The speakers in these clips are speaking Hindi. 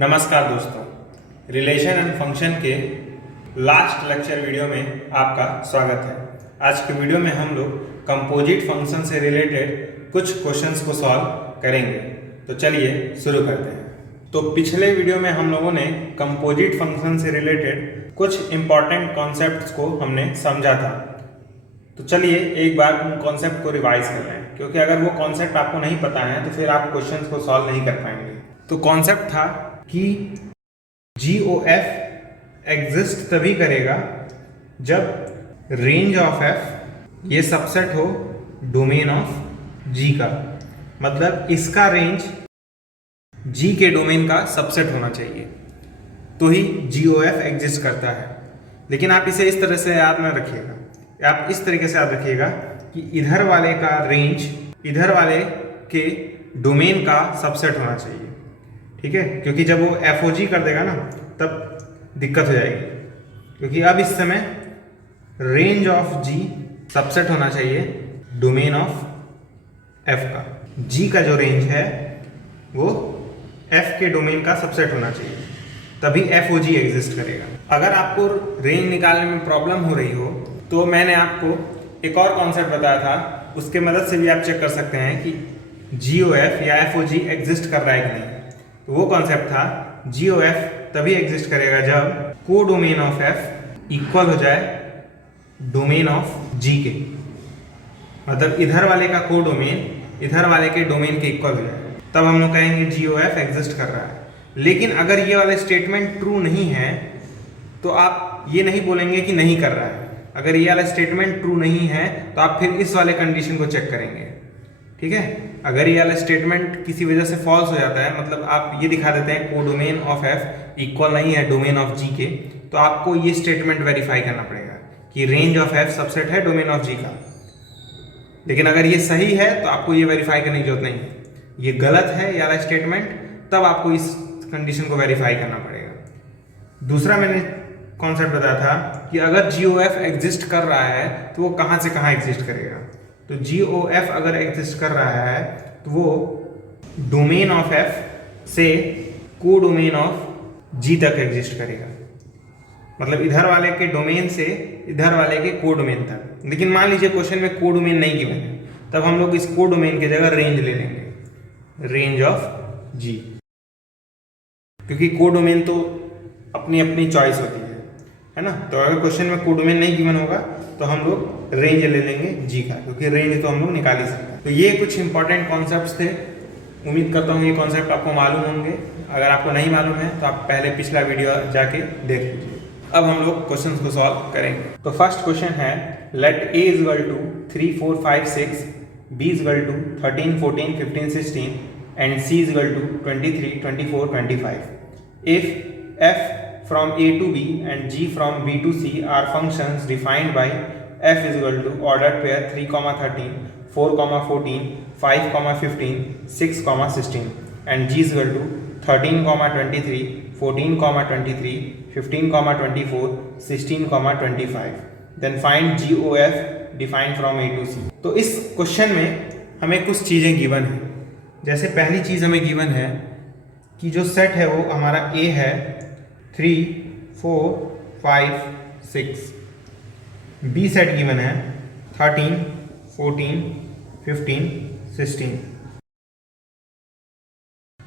नमस्कार दोस्तों, रिलेशन एंड फंक्शन के लास्ट लेक्चर वीडियो में आपका स्वागत है। आज के वीडियो में हम लोग कंपोजिट फंक्शन से रिलेटेड कुछ क्वेश्चंस को सॉल्व करेंगे। तो चलिए शुरू करते हैं। तो पिछले वीडियो में हम लोगों ने कंपोजिट फंक्शन से रिलेटेड कुछ इंपॉर्टेंट कॉन्सेप्ट्स को हमने समझा था। तो चलिए एक बार उन कॉन्सेप्ट को रिवाइज कर लें, क्योंकि अगर वो कॉन्सेप्ट आपको नहीं पता है तो फिर आप क्वेश्चंस को सॉल्व नहीं कर पाएंगे। तो कॉन्सेप्ट था कि GOF एग्जिस्ट तभी करेगा जब रेंज ऑफ F ये सबसेट हो डोमेन ऑफ G का, मतलब इसका रेंज G के डोमेन का सबसेट होना चाहिए, तो ही GOF एग्जिस्ट करता है। लेकिन आप इसे इस तरह से याद न रखिएगा, आप इस तरीके से याद रखिएगा कि इधर वाले का रेंज इधर वाले के डोमेन का सबसेट होना चाहिए, ठीक है। क्योंकि जब वो FOG कर देगा ना तब दिक्कत हो जाएगी, क्योंकि अब इस समय रेंज ऑफ G सबसेट होना चाहिए डोमेन ऑफ F का। G का जो रेंज है वो F के डोमेन का सबसेट होना चाहिए, तभी FOG एग्जिस्ट करेगा। अगर आपको रेंज निकालने में प्रॉब्लम हो रही हो तो मैंने आपको एक और कॉन्सेप्ट बताया था, उसके मदद से भी आप चेक कर सकते हैं कि GOF या FOG एग्जिस्ट कर रहा है कि नहीं। तो वो कॉन्सेप्ट था GOF तभी एग्जिस्ट करेगा जब को डोमेन ऑफ F इक्वल हो जाए डोमेन ऑफ G के, मतलब इधर वाले का को डोमेन इधर वाले के डोमेन के इक्वल हो जाए, तब हम लोग कहेंगे GOF एग्जिस्ट कर रहा है। लेकिन अगर ये वाला स्टेटमेंट ट्रू नहीं है तो आप ये नहीं बोलेंगे कि नहीं कर रहा है। अगर ये वाला स्टेटमेंट ट्रू नहीं है तो आप फिर इस वाले कंडीशन को चेक करेंगे, ठीक है। अगर ये वाला स्टेटमेंट किसी वजह से फॉल्स हो जाता है, मतलब आप ये दिखा देते हैं को डोमेन ऑफ F इक्वल नहीं है डोमेन ऑफ G के, तो आपको ये स्टेटमेंट वेरीफाई करना पड़ेगा कि रेंज ऑफ F सबसेट है डोमेन ऑफ G का। लेकिन अगर ये सही है तो आपको ये वेरीफाई करने की जरूरत नहीं है। ये गलत है ये वाला स्टेटमेंट, तब आपको इस कंडीशन को वेरीफाई करना पड़ेगा। दूसरा मैंने कॉन्सेप्ट बताया था कि अगर GOF एग्जिस्ट कर रहा है तो वो कहाँ से कहाँ एग्जिस्ट करेगा। तो GOF अगर एग्जिस्ट कर रहा है तो वो डोमेन ऑफ F से को डोमेन ऑफ G तक एग्जिस्ट करेगा, मतलब इधर वाले के डोमेन से इधर वाले के को डोमेन तक। लेकिन मान लीजिए क्वेश्चन में को डोमेन नहीं गिवन है, तब हम लोग इस को डोमेन की जगह रेंज ले लेंगे, रेंज ऑफ G, क्योंकि को डोमेन तो अपनी अपनी चॉइस होती है ना। तो अगर क्वेश्चन में को डोमेन नहीं गिवन होगा तो हम लोग रेंज ले लेंगे G का, क्योंकि रेंज तो हम लोग निकाल ही सकते हैं। तो ये कुछ इंपॉर्टेंट कॉन्सेप्ट्स थे। उम्मीद करता हूँ ये कॉन्सेप्ट आपको मालूम होंगे। अगर आपको नहीं मालूम है तो आप पहले पिछला वीडियो जाके देख लीजिए। अब हम लोग क्वेश्चन को सॉल्व करेंगे। तो फर्स्ट क्वेश्चन है, let A is equal to 3 4 5 6, B is equal to 13 14 15 16 and C is equal to 23 24 25 if F from A to B and G from B to C are functions defined by F is equal to ordered pair 3, 13, 4, 14, 5, 15, 6, 16 and G is equal to 13, 23, 14, 23, 15, 24, 16, 25. Then find GOF defined from A to C. तो इस क्वेश्चन में हमें कुछ चीज़ें गिवन है। जैसे पहली चीज़ हमें गिवन है कि जो सेट है वो हमारा A है 3 4 5 6, B सेट गिवन है 13 14 15 16,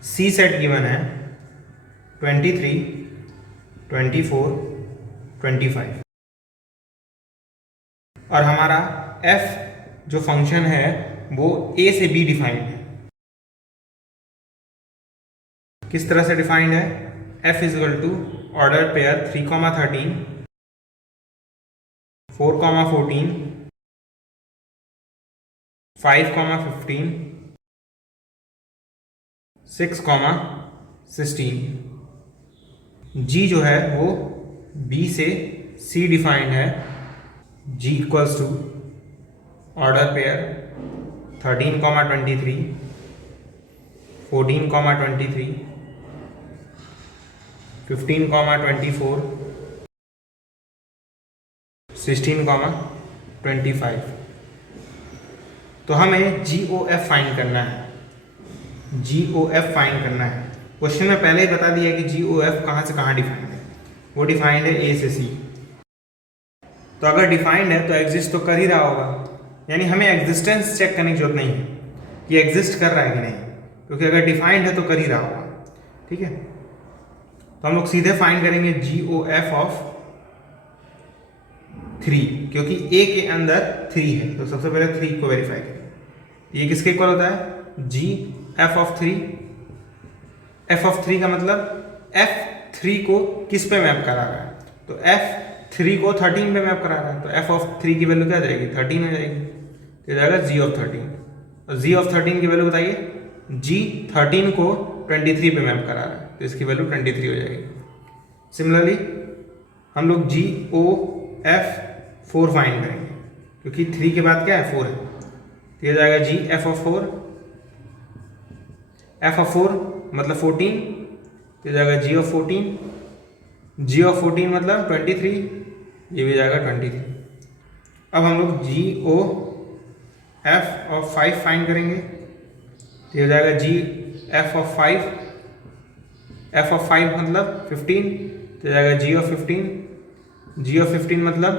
C सेट गिवन है 23 24 25 और हमारा F जो फंक्शन है वो A से B डिफाइंड है। किस तरह से डिफाइंड है? F is equal to order pair 3, 13, 4, 14, 5, 15, 6, 16। G जो है वो B से C डिफाइंड है। G equals to order pair 13, 23, 14, 23, 15, 24, 16, 25। तो हमें GOF फाइंड करना है। GOF फाइंड करना है। क्वेश्चन में पहले ही बता दिया कि जी ओ एफ कहाँ से कहाँ डिफाइंड है, वो डिफाइंड है ए से सी। तो अगर डिफाइंड है तो एग्जिस्ट तो कर ही रहा होगा, यानी हमें एग्जिस्टेंस चेक करने की जरूरत नहीं है कि एग्जिस्ट कर रहा है कि नहीं, क्योंकि अगर डिफाइंड है तो कर ही रहा होगा। ठीक है, तो हम लोग सीधे फाइंड करेंगे जी ओ एफ ऑफ 3, क्योंकि ए के अंदर 3 है, तो सबसे पहले 3 को वेरीफाई करें। ये किसके इक्वल होता है, जी एफ ऑफ 3। एफ ऑफ 3 का मतलब F3 को किस पे मैप करा रहा है, तो F3 को 13 पे मैप करा रहा है, तो F ऑफ 3 की वैल्यू क्या जाएगी, 13 हो जाएगी, तो जाएगा जी ऑफ 13। और जी ऑफ 13 की वैल्यू बताइए, जी 13 को 23 पे मैप करा रहा है, तो इसकी वैल्यू 23 हो जाएगी। सिमिलरली हम लोग जी ओ एफ 4 फाइंड करेंगे, क्योंकि 3 के बाद क्या है, 4 है, तो ये जाएगा g f of 4। F of 4 मतलब 14, तो ये जाएगा जी ऑफ 14। जी ऑफ 14 मतलब 23, ये भी जाएगा 23। अब हम लोग जी ओ एफ ऑफ 5 फाइंड करेंगे, तो ये जाएगा g f of 5। F of 5 मतलब 15, तो जाएगा जी ऑफ 15। जी ऑफ 15 मतलब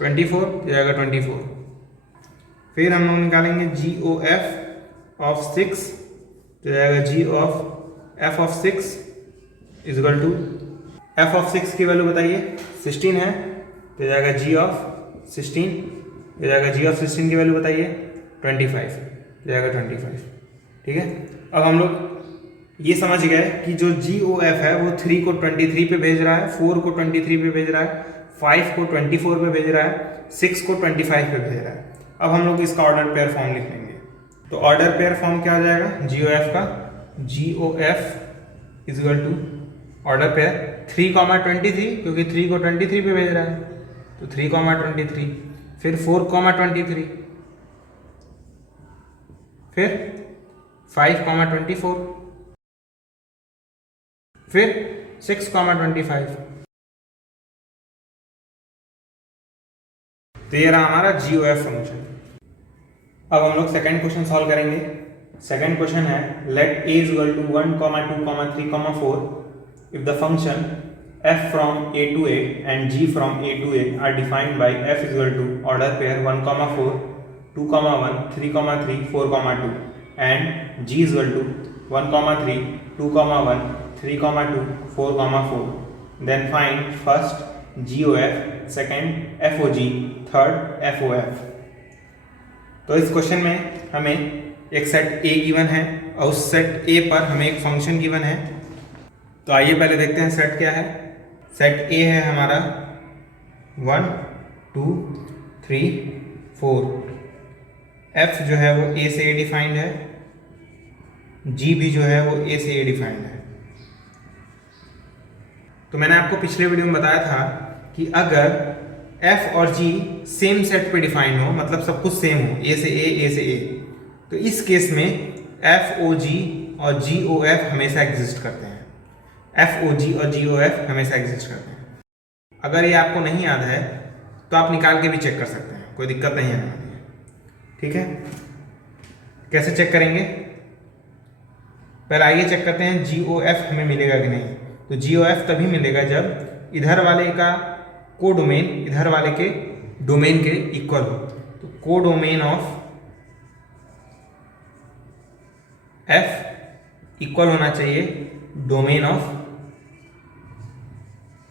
24, तो जाएगा 24। फिर हम लोग निकालेंगे जी ओ एफ ऑफ 6, तो जाएगा g of f of 6 equal to f of 6 की वैल्यू बताइए, 16 है, तो जाएगा जी ऑफ 16। तो जाएगा जी ऑफ 16 की वैल्यू बताइए 25, तो जाएगा 25। ठीक है, अब हम लोग ये समझ गए कि जो जी ओ एफ है वो 3 को 23 पे भेज रहा है, 4 को 23 पे भेज रहा है, 5 को 24 पे भेज रहा है, 6 को 25 पे भेज रहा है। अब हम लोग इसका ऑर्डर पेयर फॉर्म लिख लेंगे। तो ऑर्डर पेयर फॉर्म क्या हो जाएगा, जी ओ एफ का, g o f equal to order pair 3,23, क्योंकि 3 को 23 पे भेज रहा है, तो 3,23, फिर 4,23, फिर 5,24, फिर 6,25। तो ये रहा हमारा जी ओ एफ फंक्शन। अब हम लोग सेकेंड क्वेश्चन सॉल्व करेंगे। सेकेंड क्वेश्चन है, late A equal to 1, 2, 3, 4 if the function f from a to a and g from a to a are defined by f is equal to order pair 1, 4, 2, 1, 3, 3, 4, 2 and g is equal to 1, 3, 2, 1, 3, 2, 4, 4. Then find first GOF, second FOG, third FOF. तो इस क्वेश्चन में हमें एक सेट A गिवन है और उस सेट A पर हमें एक फंक्शन गिवन है। तो आइए पहले देखते हैं सेट क्या है। सेट A है हमारा 1, 2, 3, 4। F जो है वो A से A डिफाइंड है, G भी जो है वो A से A डिफाइंड है। तो मैंने आपको पिछले वीडियो में बताया था कि अगर F और G सेम सेट पे डिफाइंड हो, मतलब सब कुछ सेम हो, A से A, तो इस केस में FOG और GOF हमेशा एग्जिस्ट करते हैं। FOG और GOF हमेशा एग्जिस्ट करते हैं। अगर ये आपको नहीं याद है तो आप निकाल के भी चेक कर सकते हैं, कोई दिक्कत नहीं है। ठीक है, कैसे चेक करेंगे, पहले आइए चेक करते हैं GOF हमें मिलेगा कि नहीं। तो GOF तभी मिलेगा जब इधर वाले का कोडोमेन इधर वाले के डोमेन के इक्वल हो। तो कोडोमेन ऑफ F इक्वल होना चाहिए डोमेन ऑफ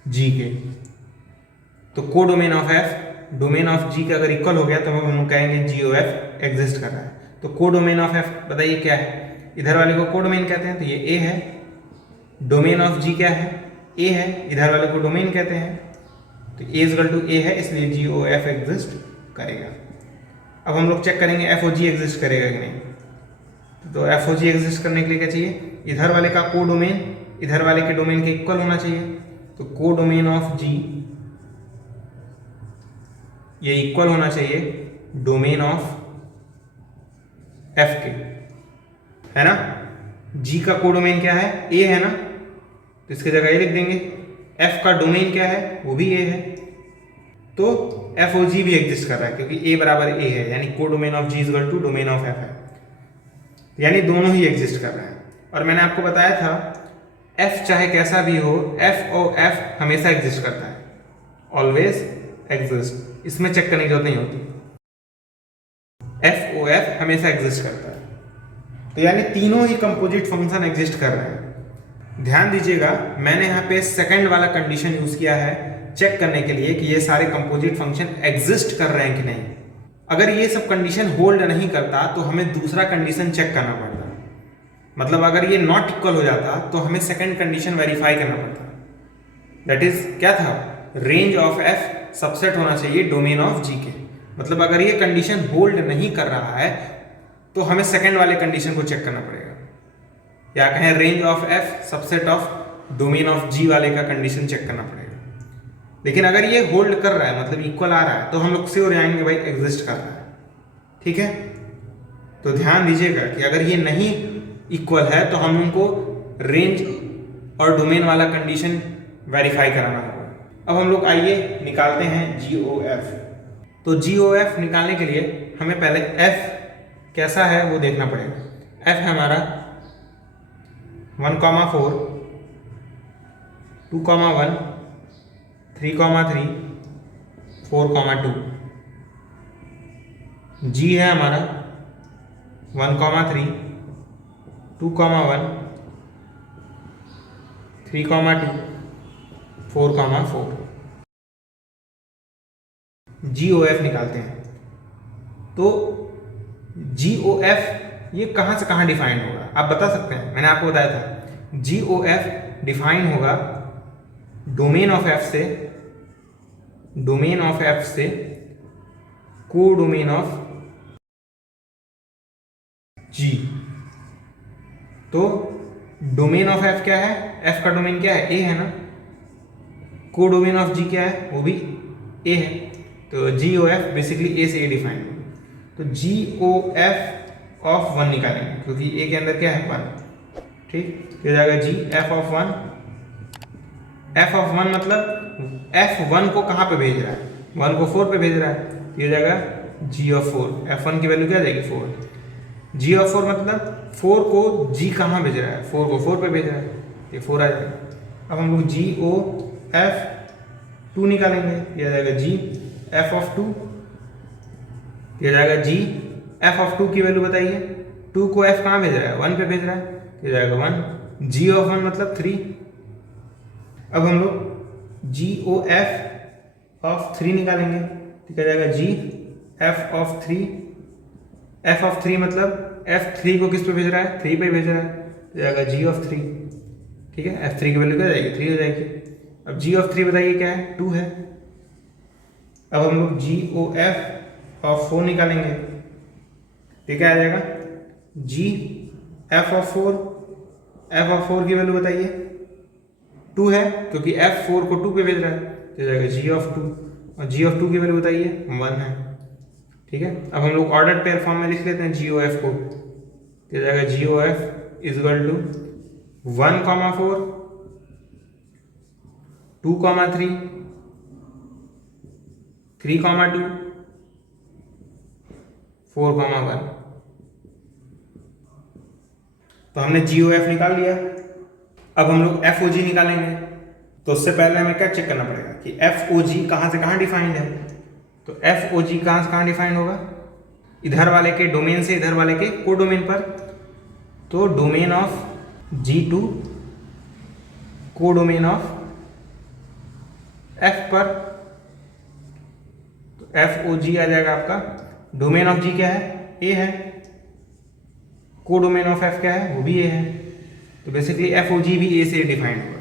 G के। तो codomain of F domain of G के अगर इक्वल हो गया तो हम कहेंगे GOF एग्जिस्ट कर रहा है। तो कोडोमेन ऑफ F बताइए क्या है, इधर वाले को कोडोमेन कहते हैं, तो ये A है। डोमेन ऑफ G क्या है, A है, इधर वाले को डोमेन कहते हैं, तो A इक्वल टू A है, इसलिए GOF एग्जिस्ट करेगा। अब हम लोग चेक करेंगे FOG एग्जिस्ट करेगा कि नहीं। तो FOG एग्जिस्ट करने के लिए क्या चाहिए, इधर वाले का कोडोमेन इधर वाले के डोमेन के इक्वल होना चाहिए। तो कोडोमेन ऑफ G ये इक्वल होना चाहिए डोमेन ऑफ F के, है ना। G का कोडोमेन क्या है, A है ना, तो इसकी जगह ये लिख देंगे। F का डोमेन क्या है, वो भी A है, तो FOG भी एग्जिस्ट कर रहा है क्योंकि A बराबर A है, यानी codomain of G equal to domain of F है, यानी दोनों ही एग्जिस्ट कर रहे हैं। और मैंने आपको बताया था एफ चाहे कैसा भी हो, एफ ओ एफ हमेशा एग्जिस्ट करता है, ऑलवेज एग्जिस्ट, इसमें चेक करने की जरूरत नहीं होती, एफ ओ एफ हमेशा एग्जिस्ट करता है। तो यानी तीनों ही कंपोजिट फंक्शन एग्जिस्ट कर रहे हैं। ध्यान दीजिएगा, मैंने यहाँ पे सेकंड वाला कंडीशन यूज किया है चेक करने के लिए कि ये सारे कंपोजिट फंक्शन एग्जिस्ट कर रहे हैं कि नहीं। अगर ये सब कंडीशन होल्ड नहीं करता तो हमें दूसरा कंडीशन चेक करना पड़ता, मतलब अगर ये नॉट इक्वल हो जाता तो हमें सेकंड कंडीशन वेरीफाई करना पड़ता। दैट इज क्या था, रेंज ऑफ एफ सबसेट होना चाहिए डोमेन ऑफ जी के। मतलब अगर ये कंडीशन होल्ड नहीं कर रहा है तो हमें सेकंड वाले कंडीशन को चेक करना पड़ेगा, या कहें range of f subset of domain of g वाले का कंडीशन चेक करना पड़ेगा। लेकिन अगर ये होल्ड कर रहा है, मतलब इक्वल आ रहा है, तो हम लोग श्योर जाएंगे भाई एग्जिस्ट कर रहा है। ठीक है, तो ध्यान दीजिएगा कि अगर ये नहीं इक्वल है तो हम उनको रेंज और डोमेन वाला कंडीशन वेरीफाई कराना होगा। अब हम लोग आइए निकालते हैं जी ओ एफ। तो जी ओ एफ निकालने के लिए हमें पहले एफ कैसा है वो देखना पड़ेगा। एफ है हमारा 1,4, 2,1, 3,3, 4,2। जी है हमारा 1,3, 2,1, 3,2, 4,4। जी ओ एफ निकालते हैं। तो जी ओ एफ ये कहाँ से कहाँ डिफाइन होगा आप बता सकते हैं? मैंने आपको बताया था जी ओ एफ डिफाइन होगा डोमेन ऑफ एफ से, डोमेन ऑफ एफ से को डोमेन ऑफ जी। तो डोमेन ऑफ एफ क्या है? एफ का डोमेन क्या है? ए है ना। को डोमेन ऑफ जी क्या है? वो भी ए है। तो जी ओ एफ बेसिकली ए से ए डिफाइन होगा। तो जी ओ एफ ऑफ 1 निकालेंगे क्योंकि ए के अंदर क्या है? 1। ठीक, तो जाएगा g f of 1। F of 1 मतलब एफ 1 को कहाँ पे भेज रहा है? 1 को 4 पे भेज रहा है, ये जाएगा जी ऑफ 4। एफ 1 की वैल्यू क्या जाएगी? 4। जी ऑफ 4 मतलब 4 को जी कहाँ भेज रहा है? 4 को 4 पे भेज रहा है, ये 4 आ जाएगा। अब हम लोग जी ओ एफ 2 निकालेंगे, ये जाएगा जी एफ ऑफ 2, ये जाएगा जी एफ ऑफ 2 की वैल्यू बताइए। 2 को एफ कहाँ भेज रहा है? 1 पे भेज रहा है, ये जाएगा 1। जी ऑफ 1 मतलब 3। अब हम लोग जी ओ एफ ऑफ 3 निकालेंगे, ठीक है, जाएगा g f of 3। F of 3 मतलब एफ 3 को किस पे भेज रहा है? 3 पे भेज रहा है, तो जाएगा जी ऑफ 3। ठीक है, एफ 3 की वैल्यू क्या जाएगी? 3 हो जाएगी। अब जी ऑफ 3 बताइए क्या है? 2 है। अब हम लोग जी ओ एफ ऑफ 4 निकालेंगे, तो क्या आ जाएगा? G f of 4। F of 4 की वैल्यू बताइए। 2 है क्योंकि एफ 4 को 2 पे भेज रहा है, तो जाएगा जी ऑफ 2। और जी ऑफ 2 की वैल्यू बताइए, 1 है। ठीक है, अब हम लोग ऑर्डर पेयर फॉर्म में लिख लेते हैं जी ओ एफ को, तो जाएगा g o f is equal to 1,4, 2,3, 3,2, 4,1। तो हमने जी ओ एफ निकाल लिया। अब हम लोग एफ ओ जी निकालेंगे, तो उससे पहले हमें क्या चेक करना पड़ेगा कि एफ ओ जी कहाँ से कहाँ डिफाइंड है। तो एफ ओ जी कहाँ से कहाँ डिफाइंड होगा? इधर वाले के डोमेन से इधर वाले के को डोमेन पर। तो डोमेन ऑफ जी टू को डोमेन ऑफ एफ पर, तो एफ ओ जी आ जाएगा आपका। डोमेन ऑफ जी क्या है? ए है। को डोमेन ऑफ एफ क्या है? वो भी ए है। तो बेसिकली एफ ओ जी भी ए से डिफाइंड होगा।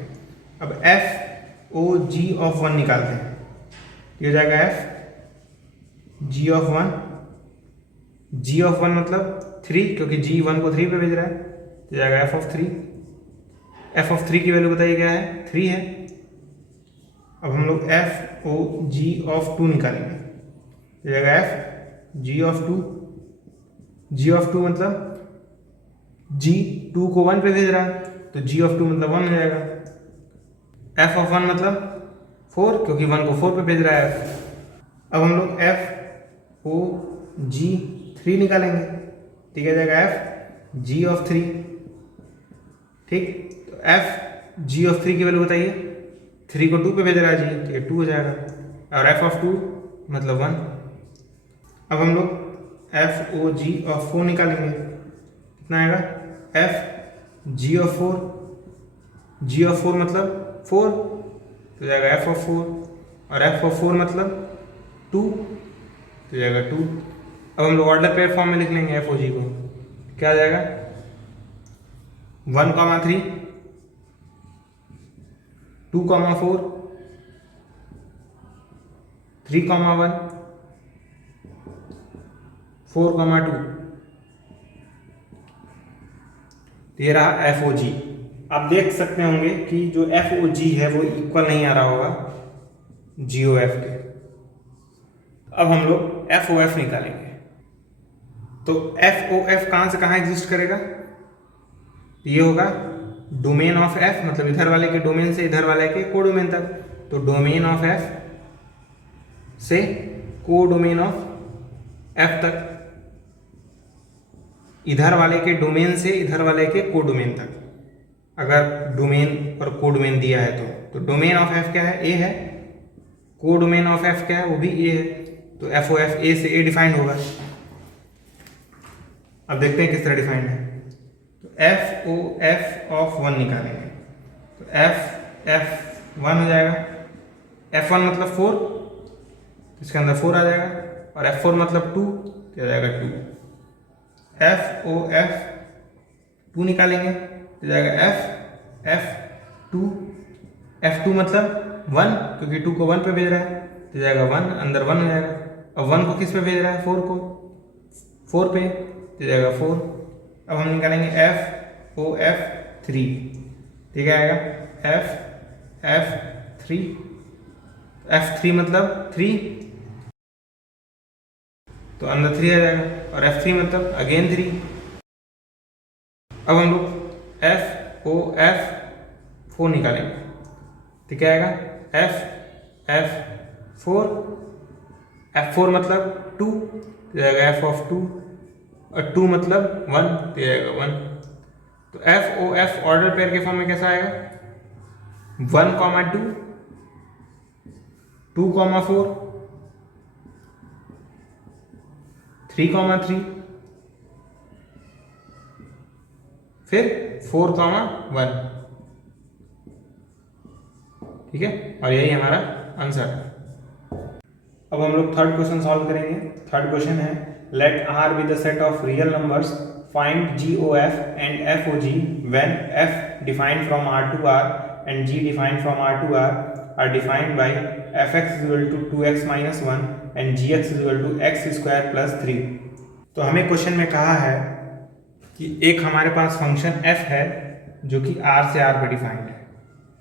अब एफ ओ जी ऑफ 1 निकालते हैं, ये हो जाएगा f g of 1। G of 1 मतलब 3, क्योंकि जी 1 को 3 पे भेज रहा है, तो जाएगा एफ ऑफ 3। एफ ऑफ 3 की वैल्यू बताइए क्या है? 3 है। अब हम लोग एफ ओ जी ऑफ 2 निकालेंगे, तो जाएगा f g of 2। G of 2 मतलब जी 2 को 1 पे भेज रहा है, तो जी ऑफ 2 मतलब 1 हो जाएगा। एफ ऑफ 1 मतलब 4, क्योंकि 1 को 4 पे भेज रहा है। अब हम लोग एफ ओ जी 3 निकालेंगे, ठीक है, जाएगा एफ जी ऑफ 3। ठीक, तो एफ जी ऑफ 3 की वैल्यू बताइए। 3 को 2 पे भेज रहा है जी, तो ये 2 हो जाएगा, और एफ ऑफ 2 मतलब 1। अब हम लोग एफ ओ जी ऑफ 4 निकालेंगे, कितना आएगा, f g of 4, g of 4 मतलब 4, तो जाएगा एफ ऑफ 4, और एफ ऑफ 4 मतलब 2, तो जाएगा 2। अब हम लोग ऑर्डर पेयर फॉर्म में लिख लेंगे एफ ओ जी को, क्या आ जाएगा, 1,3, 2,4, 3,1, 4,2। ये रहा एफ ओ जी। आप देख सकते होंगे कि जो एफ ओ जी है वो इक्वल नहीं आ रहा होगा जी ओ एफ के। अब हम लोग एफ ओ एफ निकालेंगे, तो एफ ओ एफ कहां से कहां एग्जिस्ट करेगा, ये होगा डोमेन ऑफ एफ, मतलब इधर वाले के डोमेन से इधर वाले के को डोमेन तक, तो डोमेन ऑफ एफ से को डोमेन ऑफ एफ तक, इधर वाले के डोमेन से इधर वाले के को डोमेन तक। अगर डोमेन और को डोमेन दिया है तो डोमेन ऑफ एफ क्या है, ए है, को डोमेन ऑफ एफ क्या है, वो भी ए है, तो एफ ओ एफ ए से ए डिफाइंड होगा। अब देखते हैं किस तरह डिफाइंड है, तो एफ ओ एफ ऑफ 1 निकालेंगे, तो एफ एफ 1 हो जाएगा, एफ 1 मतलब 4, इसके अंदर 4 आ जाएगा, और एफ 4 मतलब 2, तो आ जाएगा 2। एफ ओ एफ 2 निकालेंगे, तो जाएगा एफ एफ 2, एफ 2 मतलब 1, क्योंकि 2 को 1 पे भेज रहा है, तो जाएगा 1, अंदर 1 हो जाएगा। अब 1 को किस पे भेज रहा है, 4 को, 4 पे, तो जाएगा 4। अब हम निकालेंगे एफ ओ एफ 3, ठीक है, आएगा एफ एफ 3, एफ 3 मतलब 3, तो अंदर 3 आ जाएगा, और एफ 3 मतलब अगेन 3। अब हम लोग एफ ओ एफ 4 निकालेंगे, तो क्या आएगा, एफ एफ 4, एफ 4 मतलब 2, तो जाएगा एफ ऑफ 2, और 2 मतलब 1, तो जाएगा 1। तो f o f order pair के फॉर्म में कैसा आएगा, 1,2, 2,4, 3,3, फिर 4,1, ठीक है, और यही हमारा आंसर है। अब हम लोग थर्ड क्वेश्चन सॉल्व करेंगे। थर्ड क्वेश्चन है, let R be the set of real numbers, find g o f and f o g when f defined from R to R and g defined from R to R defined by f x equal to 2x minus 1 and g x equal to x square plus 3। तो हमें क्वेश्चन में कहा है कि एक हमारे पास फंक्शन f है जो कि r से r पे डिफाइंड है।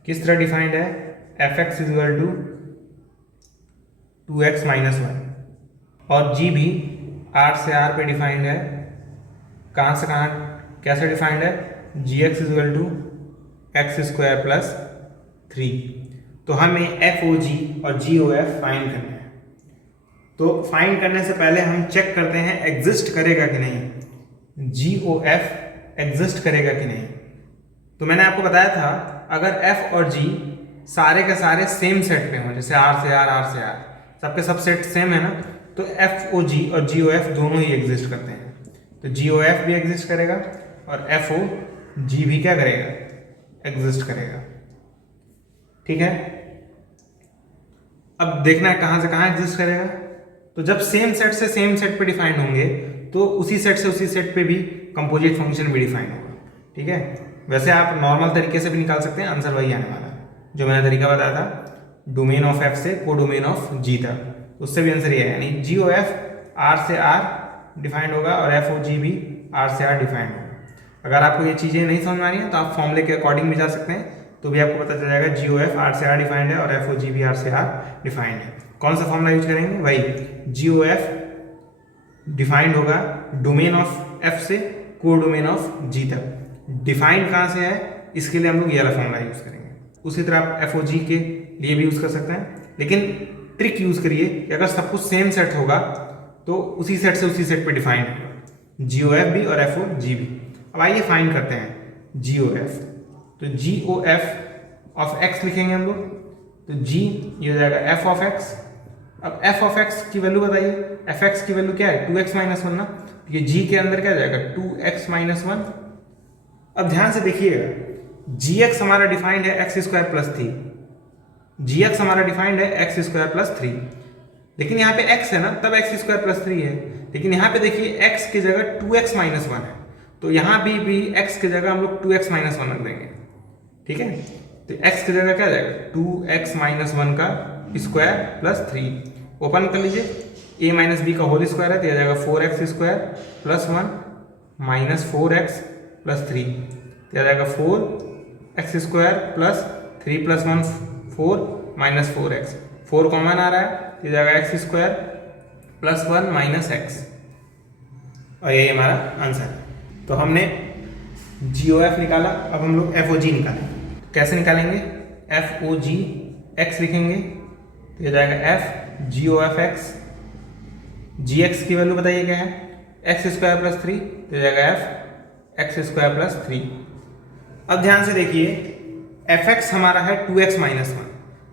किस तरह डिफाइंड है, f x equal to 2x minus 1, और g भी r से r पे डिफाइंड है। कहाँ से कहाँ, कैसे डिफाइंड है, g x equal to x square plus 3। तो हमें एफ ओ जी और जी ओ एफ फाइंड करना है। तो फाइंड करने से पहले हम चेक करते हैं एग्जिस्ट करेगा कि नहीं, जी ओ एफ एग्जिस्ट करेगा कि नहीं। तो मैंने आपको बताया था अगर एफ और जी सारे के सारे सेम सेट पे हों, जैसे आर से आर सबके सब सेट सेम है ना, तो एफ ओ जी और जी ओ एफ दोनों ही एग्जिस्ट करते हैं। तो जी ओ एफ भी एग्जिस्ट करेगा और एफ ओ जी भी क्या करेगा, एग्जिस्ट करेगा, ठीक है। अब देखना है कहाँ से कहाँ एग्जिस्ट करेगा। तो जब सेम सेट से सेम सेट पे डिफाइंड होंगे तो उसी सेट से उसी सेट पे भी कंपोजिट फंक्शन भी डिफाइन होगा, ठीक है। वैसे आप नॉर्मल तरीके से भी निकाल सकते हैं, आंसर वही आने वाला है जो मैंने तरीका बताया था, डोमेन ऑफ एफ से को डोमेन ऑफ जी तक, उससे भी आंसर ये है, यानी जी ओ एफ आर से आर डिफाइंड होगा और एफ ओ जी भी आर से आर डिफाइंड होगा। अगर आपको ये चीज़ें नहीं समझ में आ रही हैं तो आप फॉर्मूले के अकॉर्डिंग भी जा सकते हैं, तो भी आपको पता चल जाएगा जी ओ एफ आर से आर डिफाइंड है और एफ ओ जी भी आर से आर डिफाइंड है। कौन सा फॉर्मूला यूज करेंगे, वही जी ओ एफ डिफाइंड होगा डोमेन ऑफ एफ से को डोमेन ऑफ जी तक। डिफाइंड कहाँ से है, इसके लिए हम लोग ये वाला फॉर्मूला यूज करेंगे। उसी तरह आप एफ ओ जी के लिए भी यूज कर सकते हैं, लेकिन ट्रिक यूज करिए कि अगर सब कुछ सेम सेट होगा तो उसी सेट से उसी सेट पे डिफाइंड होगा, जी ओ एफ भी और एफ ओ जी भी। अब आइए फाइंड करते हैं जी ओ एफ। तो जी ओ एफ ऑफ एक्स लिखेंगे हम लोग, तो जी ये हो जाएगा एफ ऑफ एक्स। अब एफ ऑफ एक्स की वैल्यू बताइए, एफ एक्स की वैल्यू क्या है 2x माइनस वन ना, तो ये जी के अंदर क्या जाएगा 2x माइनस वन। अब ध्यान से देखिएगा जी एक्स हमारा डिफाइंड है एक्स स्क्वायर प्लस थ्री, जी एक्स हमारा डिफाइंड है एक्स स्क्वायर प्लस थ्री, लेकिन यहाँ पे x है ना तब एक्स स्क्वायर प्लस थ्री है, लेकिन यहाँ पे देखिए x की जगह 2x माइनस वन है, तो यहाँ भी x की जगह हम लोग 2x माइनस वन रख देंगे, ठीक है। तो x की जगह क्या जाएगा 2x माइनस वन का स्क्वायर प्लस थ्री, ओपन कर लीजिए, a माइनस बी का होल स्क्वायर है तो यह जाएगा 4x square plus one minus 4x plus three, तो यह जाएगा 4x square plus three plus one 4 minus 4x, 4 common आ रहा है तो जाएगा x square plus one minus x, और यही हमारा आंसर है। तो हमने जी ओ एफ निकाला, अब हम लोग एफ ओ जी निकालेंगे। कैसे निकालेंगे, एफ ओ जी एक्स लिखेंगे तो ये जाएगा f g o f x, g x की वैल्यू बताइए क्या है एक्स स्क्वायर प्लस थ्री, तो ये जाएगा F x square plus three. अब ध्यान से देखिए एफ एक्स हमारा है 2x माइनस वन,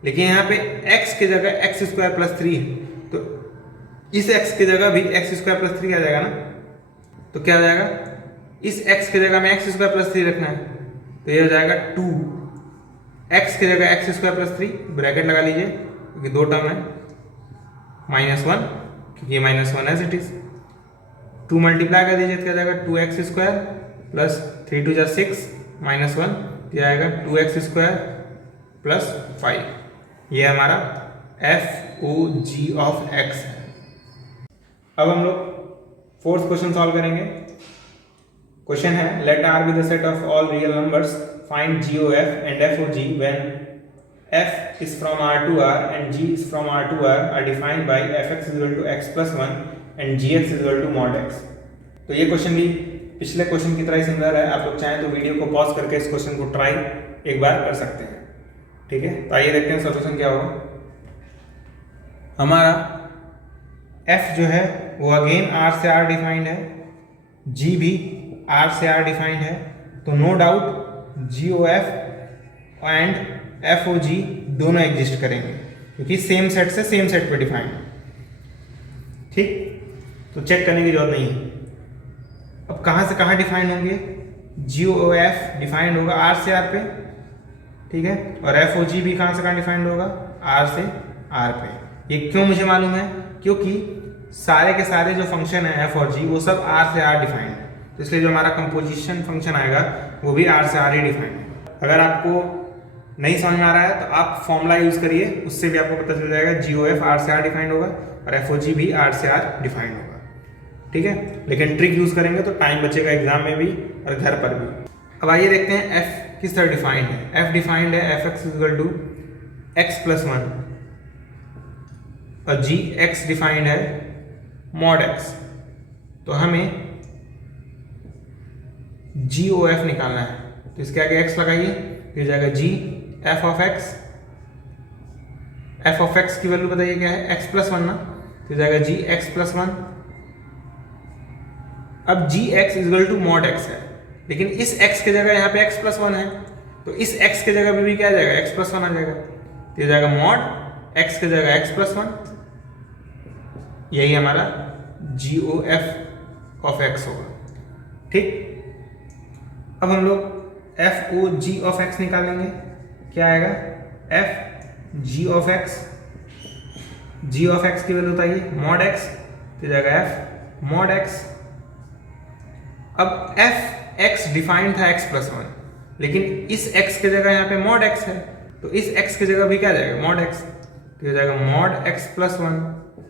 लेकिन यहाँ पे x की जगह एक्स स्क्वायर प्लस थ्री है, तो इस x की जगह भी एक्स स्क्वायर प्लस थ्री आ जाएगा ना, तो क्या आ जाएगा इस x की जगह में एक्स स्क्वायर प्लस थ्री रखना है, तो ये हो जाएगा 2x की जगह x square plus three, bracket लगा लीजिए क्योंकि दो टर्म है, माइनस वन क्योंकि ये minus one as it is, 2 multiply कर दीजिए तो क्या जाएगा 2x स्क्वायर प्लस 3 2 जा 6 माइनस वन, तो आएगा 2x स्क्वायर प्लस 5, ये हमारा f o g of x है। अब हम लोग फोर्थ क्वेश्चन सॉल्व करेंगे। क्वेश्चन है let R be the set of all real numbers, find g o f and f o g when f is from R to R and g is from R to R are defined by fx is equal to x plus 1 and gx is equal to mod x। तो ये क्वेश्चन भी पिछले क्वेश्चन की तरह ही सिमिलर है, आप लोग चाहें तो वीडियो को पॉज करके इस क्वेश्चन को ट्राई एक बार कर सकते हैं, ठीक है। तो आइए देखते हैं सॉल्यूशन क्या होगा। हमारा f जो है वो अगेन R से R डिफाइंड है, g भी R से R डिफाइंड है, तो no doubt g o f and f o g दोनों एग्जिस्ट करेंगे क्योंकि सेम सेट से सेम सेट पे डिफाइंड, ठीक। तो चेक करने की जरूरत नहीं है। अब कहाँ से कहाँ डिफाइंड होंगे, जी ओ एफ डिफाइंड होगा आर से आर पे, ठीक है, और एफ ओ जी भी कहाँ से कहाँ डिफाइंड होगा आर से आर पे। ये क्यों मुझे मालूम है, क्योंकि सारे के सारे जो फंक्शन है एफ और जी वो सब आर से आर डिफाइंड है, तो इसलिए जो हमारा कंपोजिशन फंक्शन आएगा वो भी आर से आर ही डिफाइंड है। अगर आपको नहीं समझ में आ रहा है तो आप फॉर्मूला यूज करिए, उससे भी आपको पता चल जाएगा जी ओ एफ आर से आर डिफाइंड होगा और एफ ओ जी भी आर से आर डिफाइंड होगा, ठीक है। लेकिन ट्रिक यूज करेंगे तो टाइम बचेगा एग्जाम में भी और घर पर भी। अब आइए देखते हैं एफ किस तरह डिफाइंड है। एफ डिफाइंड है f x equal to x plus one, और जी एक्स डिफाइंड है मॉड एक्स। तो हमें जी ओ एफ निकालना है, तो इसके आगे एक्स लगाइए, फिर जाएगा g f of x, f of x की वैल्यू बताइए क्या है एक्स प्लस वन ना, फिर जाएगा जी एक्स प्लस वन। अब g x is equal to mod x है, लेकिन इस x की जगह यहाँ पे x प्लस वन है, तो इस x की जगह भी क्या आ जाएगा x प्लस वन आ जाएगा, तो ये जाएगा मॉड x की जगह x प्लस वन, यही हमारा g o f of x होगा, ठीक। अब हम लोग f o g of x निकालेंगे, क्या आएगा f g of x, g of x की वैल्यू बताइए मॉड एक्स, तो जाएगा एफ मॉड एक्स। अब एफ एक्स डिफाइंड था एक्स प्लस वन, लेकिन इस एक्स की जगह यहाँ पे मॉड एक्स है, तो इस एक्स की जगह भी क्या जाएगा मॉड एक्स, तो जाएगा मॉड एक्स प्लस वन,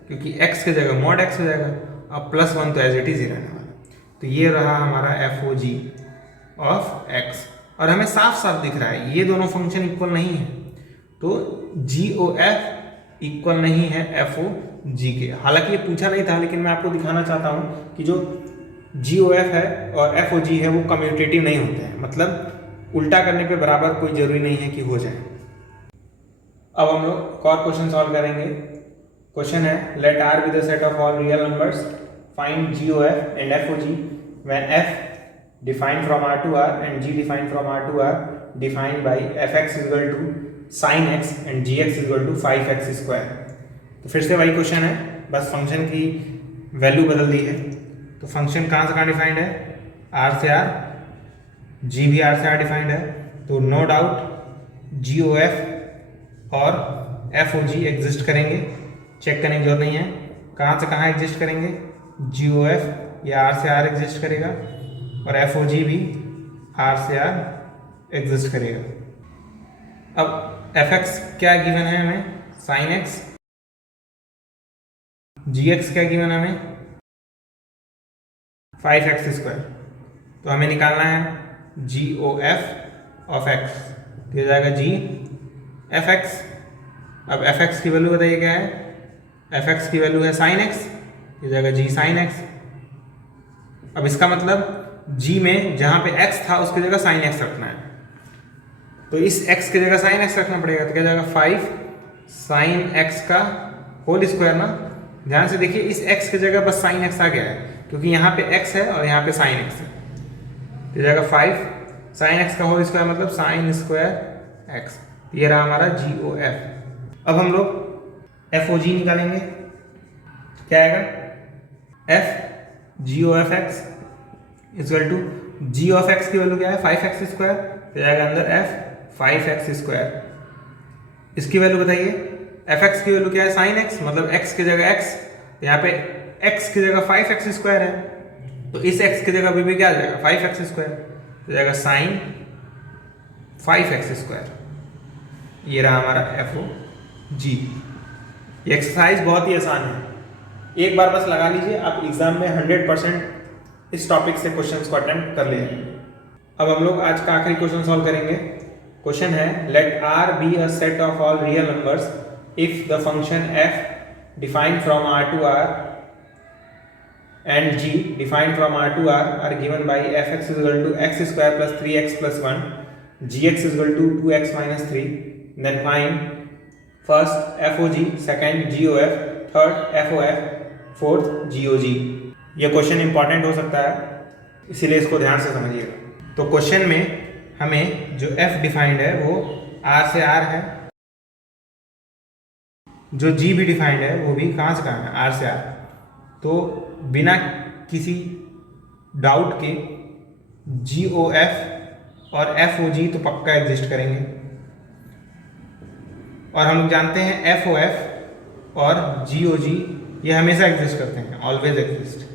क्योंकि एक्स की जगह मॉड एक्स हो जाएगा, अब प्लस वन तो एज इट इज ही रहने वाला। तो ये रहा हमारा f o g of x, और हमें साफ साफ दिख रहा है ये दोनों फंक्शन इक्वल नहीं है, तो जी ओ एफ इक्वल नहीं है एफ ओ जी के। हालांकि ये पूछा नहीं था, लेकिन मैं आपको दिखाना चाहता हूँ कि जो जी ओ एफ है और एफ ओ जी है वो कम्यूटेटिव नहीं होते हैं, मतलब उल्टा करने पे बराबर कोई जरूरी नहीं है कि हो जाए। अब हम लोग और क्वेश्चन सॉल्व करेंगे। क्वेश्चन है let R be the set of all real numbers, find g o f and f o g when f defined from R to R and G defined from R to R defined by f x equal to sine x and g x equal to 5x square. तो फिर से वही क्वेश्चन है, बस फंक्शन की वैल्यू बदल दी है। तो फंक्शन कहाँ से कहाँ डिफाइंड है, आर से आर, जी भी आर से आर डिफाइंड है। तो no doubt g o F और एफ ओ जी एग्जिस्ट करेंगे, चेक करने की जरूरत नहीं है। कहाँ से कहाँ एग्जिस्ट करेंगे, जी ओ एफ या आर से आर एग्जिस्ट करेगा और एफ ओ जी भी आर से आर एग्जिस्ट करेगा। अब एफ एक्स क्या गिवन है हमें, साइन एक्स, जी एक्स क्या गिवन है हमें, 5x स्क्वायर। तो हमें निकालना है जी ओ एफ ऑफ एक्स, तो जाएगा जी एफ एक्स। अब एफ एक्स की वैल्यू बताइए क्या है, एफ एक्स की वैल्यू है साइन एक्स, ये जाएगा जी साइन एक्स। अब इसका मतलब g में जहां पे x था उसकी जगह साइन x रखना है, तो इस x की जगह साइन x रखना पड़ेगा। तो क्या जाएगा 5 साइन x का होल स्क्वायर ना। ध्यान से देखिए इस x की जगह बस साइन x आ गया है क्योंकि यहाँ पे x है और यहाँ पे साइन x है। तो जाएगा 5 साइन x का होल स्क्वायर मतलब साइन स्क्वायर x। ये रहा हमारा जी ओ एफ। अब हम लोग एफ ओ जी निकालेंगे, क्या आएगा, f g o f x equal to g of x की वैल्यू क्या है 5x स्क्वायर, तो जाएगा अंदर f 5x स्क्वायर। इसकी वैल्यू बताइए, एफ एक्स की वैल्यू क्या है साइन x, मतलब x की जगह x, यहाँ पे x की जगह 5x स्क्वायर है, तो इस x की जगह भी क्या आ जाएगा 5x स्क्वायर, तो जाएगा साइन 5x स्क्वायर। ये रहा हमारा एफ ओ जी। ये एक्सरसाइज बहुत ही आसान है, एक बार बस लगा लीजिए, आप एग्जाम में 100% इस टॉपिक से क्वेश्चंस को अटेम्प्ट कर लेंगे। अब हम लोग आज का आखिरी क्वेश्चन सॉल्व करेंगे। क्वेश्चन है let R be a set of all real numbers if the function f defined from R to R and g defined from R to R are given by f x is equal to x square plus 3x plus 1, g x is equal to 2x minus 3, then find first f o g, second g o f, third f o F, fourth जी ओ जी। ये क्वेश्चन इंपॉर्टेंट हो सकता है, इसीलिए इसको ध्यान से समझिएगा। तो क्वेश्चन में हमें जो f डिफाइंड है वो r से r है, जो g भी डिफाइंड है वो भी कहाँ से कहाँ है, r से r। तो बिना किसी डाउट के जी ओ एफ और एफ ओ जी तो पक्का एग्जिस्ट करेंगे, और हम लोग जानते हैं एफ ओ एफ और जी ओ जी ये हमेशा एग्जिस्ट करते हैं, ऑलवेज एग्जिस्ट।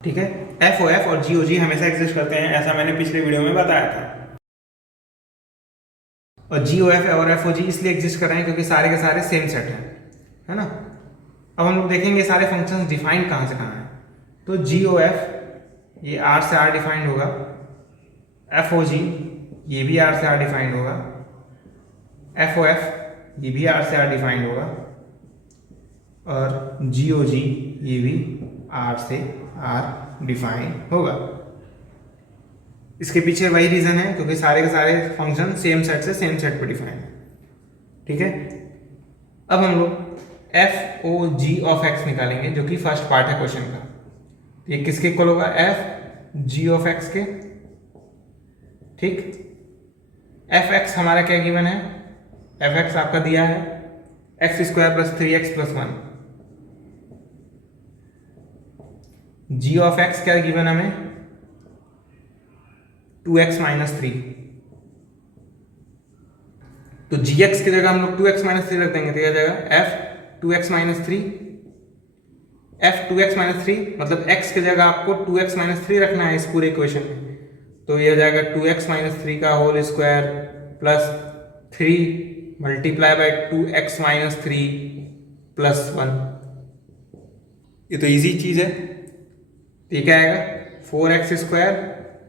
ठीक है, एफ ओ एफ और जी ओ जी हमेशा एग्जिस्ट करते हैं, ऐसा मैंने पिछले वीडियो में बताया था। और जी ओ एफ और एफ ओ जी इसलिए एग्जिस्ट कर रहे हैं क्योंकि सारे के सारे सेम सेट हैं, है ना। अब हम लोग देखेंगे सारे फंक्शंस डिफाइंड कहाँ से कहाँ हैं। तो जी ओ एफ ये आर से आर डिफाइंड होगा, एफ ओ जी ये भी आर से आर डिफाइंड होगा, एफ ओ एफ ये भी आर से आर डिफाइंड होगा, और जी ओ जी ये भी आर से आर डिफाइंड होगा। इसके पीछे वही रीजन है क्योंकि सारे के सारे फंक्शन सेम सेट से सेम सेट पर डिफाइंड है। ठीक है, अब हम लोग f o g of x निकालेंगे जो कि फर्स्ट पार्ट है क्वेश्चन का। ये किसके इक्वल होगा, एफ जी ऑफ एक्स के। ठीक, एफ एक्स हमारा क्या गिवन है, एफ एक्स आपका दिया है x square plus 3x plus 1, g of x क्या गिवन हमें 2x माइनस 3। तो जी एक्स की जगह हम लोग 2x माइनस 3 रख देंगे, तो यह जाएगा f 2x minus 3, f 2x minus 3 मतलब x की जगह आपको 2x माइनस 3 रखना है इस पूरे इक्वेशन में। तो यह जाएगा 2x माइनस 3 का whole square plus 3 multiply by 2x minus 3 plus 1। ये तो इजी चीज है। ये क्या आएगा 4x square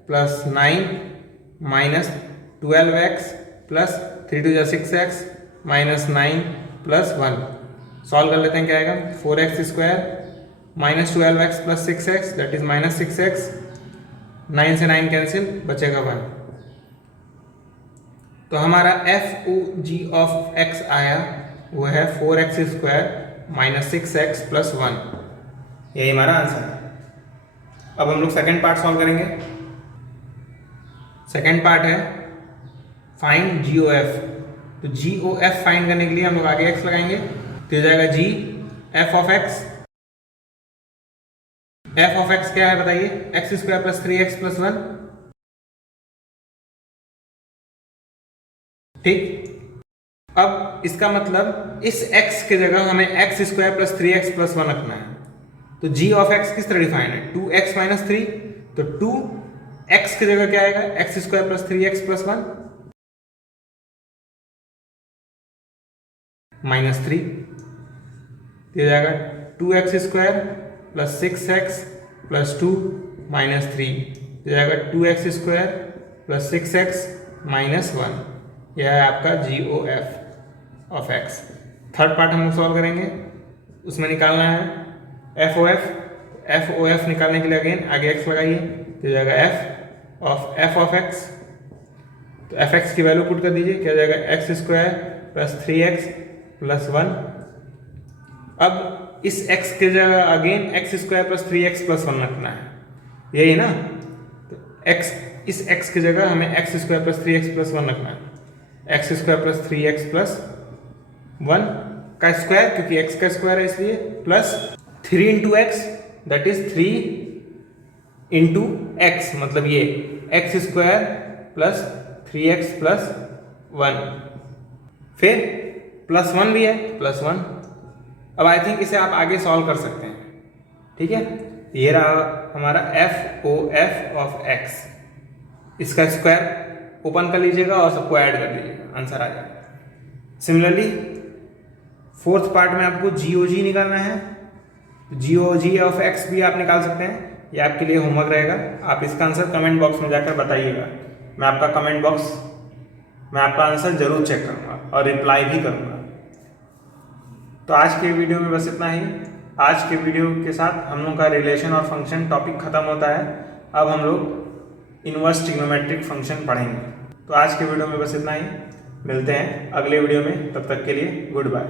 plus 9 minus 12x plus 3 to 6x minus 9 plus 1। Solve कर लेते हैं, क्या आएगा 4x square minus 12x plus 6x that is minus 6x, 9 से 9 कैंसिल बचेगा 1। तो हमारा f o g of x आया वो है 4x square minus 6x plus 1। यही हमारा आंसर है। अब हम लोग सेकेंड पार्ट सॉल्व करेंगे। सेकेंड पार्ट है फाइंड जी ओ एफ। तो जी ओ एफ फाइंड करने के लिए हम लोग आगे एक्स लगाएंगे, तो हो जाएगा g f of x. F of x क्या है बताइए, x square plus 3x plus 1। ठीक, अब इसका मतलब इस x के जगह हमें x square plus 3x plus 1 रखना है। तो g ऑफ x किस तरह डिफाइन है, 2x माइनस 3। तो 2x की जगह क्या आएगा, x square plus 3x plus 1 minus 3। तो हो जाएगा 2x square plus 6x plus 2 minus 3। तो जाएगा 2x square plus 6x minus 1। यह है आपका g o f of x. Third part हम लोग सॉल्व करेंगे, उसमें निकालना है f o f. F o f निकालने के लिए अगेन आगे एक्स लगाइए, तो हो जाएगा एफ ऑफ एक्स। तो एफ एक्स की वैल्यू पुट कर दीजिए, क्या हो जाएगा x square plus 3x plus 1। अब इस x के जगह again x square plus 3x plus 1 रखना है, यही ना। तो x, इस x की जगह हमें x square plus 3x plus 1 रखना है, x square plus 3x plus 1 का स्क्वायर, क्योंकि x का स्क्वायर है इसलिए, plus 3 into x that is 3 into x, मतलब ये x square plus 3x plus 1, फिर प्लस 1 भी है, प्लस 1। अब आई थिंक इसे आप आगे सॉल्व कर सकते हैं, ठीक है। ये रहा हमारा f o f of x. इसका स्क्वायर ओपन कर लीजिएगा और सबको ऐड कर लीजिएगा, आंसर आ जाएगा। सिमिलरली फोर्थ पार्ट में आपको जी ओ जी निकालना है। जी ओ जी ऑफ एक्स भी आप निकाल सकते हैं, ये आपके लिए होमवर्क रहेगा। आप इसका आंसर कमेंट बॉक्स में जाकर बताइएगा, मैं आपका आंसर जरूर चेक करूँगा और रिप्लाई भी करूँगा। तो आज के वीडियो में बस इतना ही। आज के वीडियो के साथ हम लोग का रिलेशन और फंक्शन टॉपिक खत्म होता है। अब हम लोग इनवर्स ट्रिग्नोमेट्रिक फंक्शन पढ़ेंगे। तो आज के वीडियो में बस इतना ही, मिलते हैं अगले वीडियो में, तब तक के लिए गुड बाय।